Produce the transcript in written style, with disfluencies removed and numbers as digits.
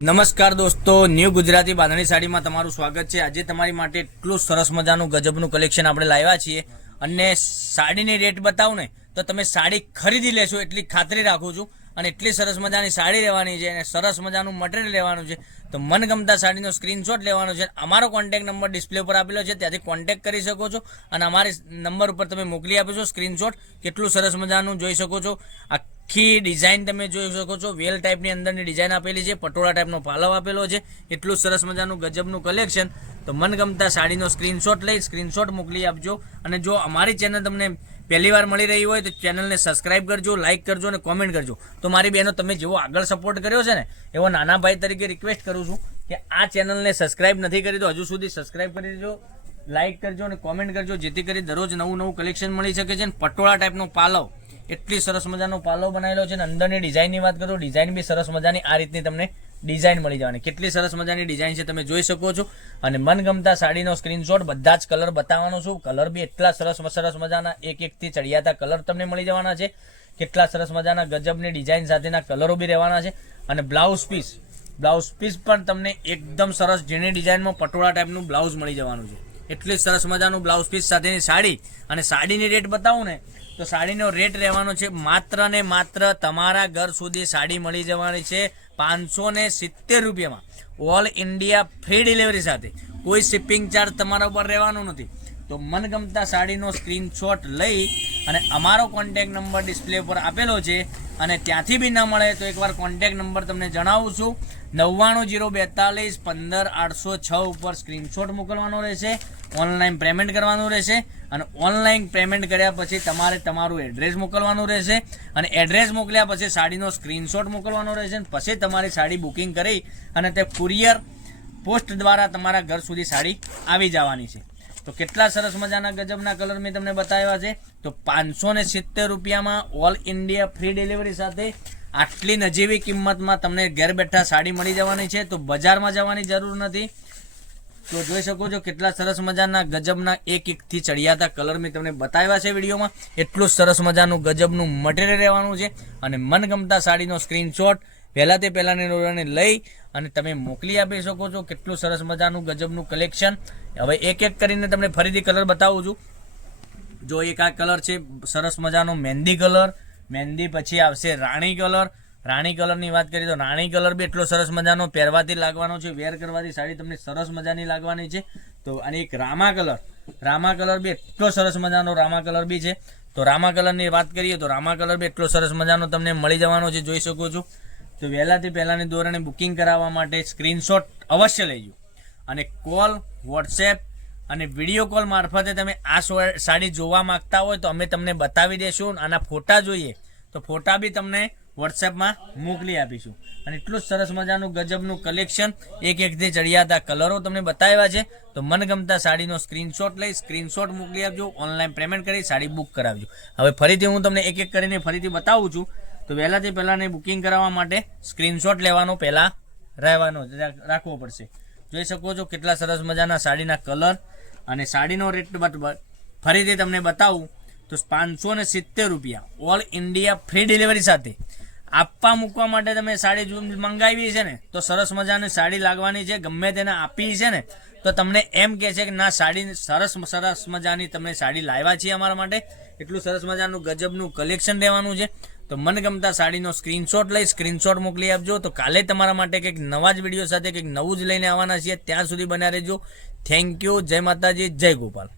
નમસ્કાર દોસ્તો, ન્યૂ ગુજરાતી બાંધણી સાડીમાં તમારું સ્વાગત છે। આજે તમારી માટે એટલું સરસ મજાનું ગજબનું કલેક્શન આપણે લાવ્યા છીએ અને સાડીની રેટ બતાવું ને તો તમે સાડી ખરીદી લેશો એટલી ખાતરી રાખું છું। અને એટલી સરસ મજાની સાડી લેવાની છે અને સરસ મજાનું મટીરિયલ લેવાનું છે। તો મનગમતા સાડીનો સ્ક્રીનશોટ લેવાનો છે। અમારો કોન્ટેક્ટ નંબર ડિસ્પ્લે પર આપેલો છે, ત્યાંથી કોન્ટેક્ટ કરી શકો છો અને અમારી નંબર ઉપર તમે મોકલી આપો છો સ્ક્રીનશોટ। કેટલું સરસ મજાનું જોઈ શકો છો, આખી ડિઝાઇન તમે જોઈ શકો છો, વેલ ટાઈપની અંદરની ડિઝાઇન આપેલી છે, પટોળા ટાઈપનો પાલવ આપેલો છે, એટલું સરસ મજાનું ગજબનું કલેક્શન। તો મનગમતા સાડીનો સ્ક્રીનશોટ લઈ સ્ક્રીનશોટ મોકલી આપજો। અને જો અમારી ચેનલ તમને પહેલી વાર મળી રહી હોય તો ચેનલને સબસ્ક્રાઇબ કરજો, લાઇક કરજો અને કોમેન્ટ કરજો। તો મારી બહેનો, તમે જેવો આગળ સપોર્ટ કર્યો છે ને એવો નાના ભાઈ તરીકે રિક્વેસ્ટ કરું છું કે આ ચેનલને સબસ્ક્રાઇબ નથી કરી તો હજુ સુધી સબસ્ક્રાઇબ કરી દેજો, લાઇક કરજો અને કોમેન્ટ કરજો, જેથી કરી દરરોજ નવું કલેક્શન મળી શકે છે। પટોળા ટાઈપનો પાલવ, એટલી સરસ મજાનો પાલવ બનાવેલો છે અને અંદરની ડિઝાઇનની વાત કરું, ડિઝાઇન બી સરસ મજાની આ રીતની તમને ડિઝાઇન મળી જવાની। કેટલી સરસ મજાની ડિઝાઇન છે તમે જોઈ શકો છો। અને મનગમતા સાડીનો સ્ક્રીનશોટ, બધા જ કલર બતાવવાનો છું। કલર બી એટલા સરસ મજાના એકથી ચડિયાતા કલર તમને મળી જવાના છે। કેટલા સરસ મજાના ગજબની ડિઝાઇન સાથેના કલરો બી રહેવાના છે। અને બ્લાઉઝ પીસ પણ તમને એકદમ સરસ ઝીણી ડિઝાઇનમાં પટોળા ટાઈપનું બ્લાઉઝ મળી જવાનું છે। એટલી સરસ મજાનું બ્લાઉઝ પીસ સાથેની સાડી। અને સાડીની રેટ બતાવું ને તો સાડીનો રેટ રહેવાનો છે માત્ર ને માત્ર તમારા ઘર સુધી સાડી મળી જવાની છે 570 રૂપિયામાં, ઓલ ઇન્ડિયા ફ્રી ડિલિવરી સાથે। કોઈ શિપિંગ ચાર્જ તમારા ઉપર રહેવાનો નથી। તો મનગમતા સાડીનો સ્ક્રીનશોટ લઈ અને અમારો કોન્ટેક્ટ નંબર ડિસ્પ્લે પર આપેલો છે અને ત્યાંથી બી ન મળે તો એકવાર કોન્ટેક્ટ નંબર તમને જણાવું છું, 990241 15806 ઉપર સ્ક્રીનશોટ મોકલવાનો રહેશે, ઓનલાઈન પેમેન્ટ કરવાનું રહેશે। અને ઓનલાઈન પેમેન્ટ કર્યા પછી તમારે તમારું એડ્રેસ મોકલવાનું રહેશે અને એડ્રેસ મોકલ્યા પછી સાડીનો સ્ક્રીનશોટ મોકલવાનો રહેશે। પછી તમારી સાડી બુકિંગ કરી અને તે કુરિયર પોસ્ટ દ્વારા તમારા ઘર સુધી સાડી આવી જવાની છે। તો કેટલા સરસ મજાના ગજબના કલર મેં તમને બતાવ્યા છે। તો 570 રૂપિયામાં ઓલ ઇન્ડિયા ફ્રી ડિલિવરી સાથે આટલી નજીવી કિંમતમાં તમને ઘેર બેઠા સાડી મળી જવાની છે। તો બજારમાં જવાની જરૂર નથી। તો જોઈ શકો છો કેટલા સરસ મજાના ગજબના એકથી ચડિયાતા કલર મેં તમને બતાવ્યા છે વિડીયોમાં। એટલું સરસ મજાનું ગજબનું મટીરિયલ રહેવાનું છે અને મનગમતા સાડીનો સ્ક્રીનશોટ પહેલા તે પહેલાની નોંધણી લઈ અને તમે મોકલી આપી શકો છો। કેટલું સરસ મજાનું ગજબનું કલેક્શન। હવે એક કરીને તમને ફરીથી કલર બતાવું છું। જો એક આ કલર છે સરસ મજાનો મહેંદી કલર, મહેંદી પછી આવશે રાણી કલર। રાણી કલરની વાત કરીએ તો રાણી કલર બી એટલો સરસ મજાનો પહેરવાથી લાગવાનો છે, વેર કરવાથી સાડી તમને સરસ મજાની લાગવાની છે। તો અને એક રામા કલર બી એટલો સરસ મજાનો રામા કલર બી છે। તો રામા કલરની વાત કરીએ તો રામા કલર બી એટલો સરસ મજાનો તમને મળી જવાનો છે, જોઈ શકો છો। તો વહેલાથી પહેલાની ધોરણે બુકિંગ કરાવવા માટે સ્ક્રીનશોટ અવશ્ય લેજો અને કોલ, વોટ્સએપ અને વિડીયો કોલ મારફતે તમે આ સાડી જોવા માંગતા હોય તો અમે તમને બતાવી દઈશું। આના ફોટા જોઈએ તો ફોટા બી તમને વોટ્સએપમાં મોકલી આપીશું। અને એટલું સરસ મજાનું ગજબનું કલેક્શન, એકથી ચડિયાતા કલરો તમને બતાવ્યા છે। તો મનગમતા સાડીનો સ્ક્રીનશોટ લઈ સ્ક્રીનશોટ મોકલી આપજો, ઓનલાઈન પેમેન્ટ કરી સાડી બુક કરાવજો। હવે ફરીથી હું તમને એક કરીને ફરીથી બતાવું છું। તો વહેલાથી પહેલાંને બુકિંગ કરાવવા માટે સ્ક્રીનશોટ લેવાનો પહેલાં રાખવો પડશે। જોઈ શકો છો કેટલા સરસ મજાના સાડીના કલર અને સાડીનો રેટ ફરીથી તમને બતાવું તો 570 રૂપિયા ઓલ ઇન્ડિયા ફ્રી ડિલિવરી સાથે। આપવા મૂકવા માટે તમે સાડી મંગાવી છે ને તો સરસ મજાની સાડી લાગવાની છે, ગમે તેને આપી છે ને તો તમને એમ કહે છે કે ના સાડી સરસ મજાની તમને સાડી લાવ્યા છીએ અમારા માટે। એટલું સરસ મજાનું ગજબનું કલેક્શન રહેવાનું છે। તો મનગમતા સાડીનો સ્ક્રીનશોટ લઈ સ્ક્રીનશોટ મોકલી આપજો। તો કાલે તમારા માટે કંઈક નવા જ વિડીયો સાથે કંઈક નવું જ લઈને આવવાના છીએ, ત્યાં સુધી બન્યા રહેજો। થેન્ક યુ, જય માતાજી, જય ગોપાલ।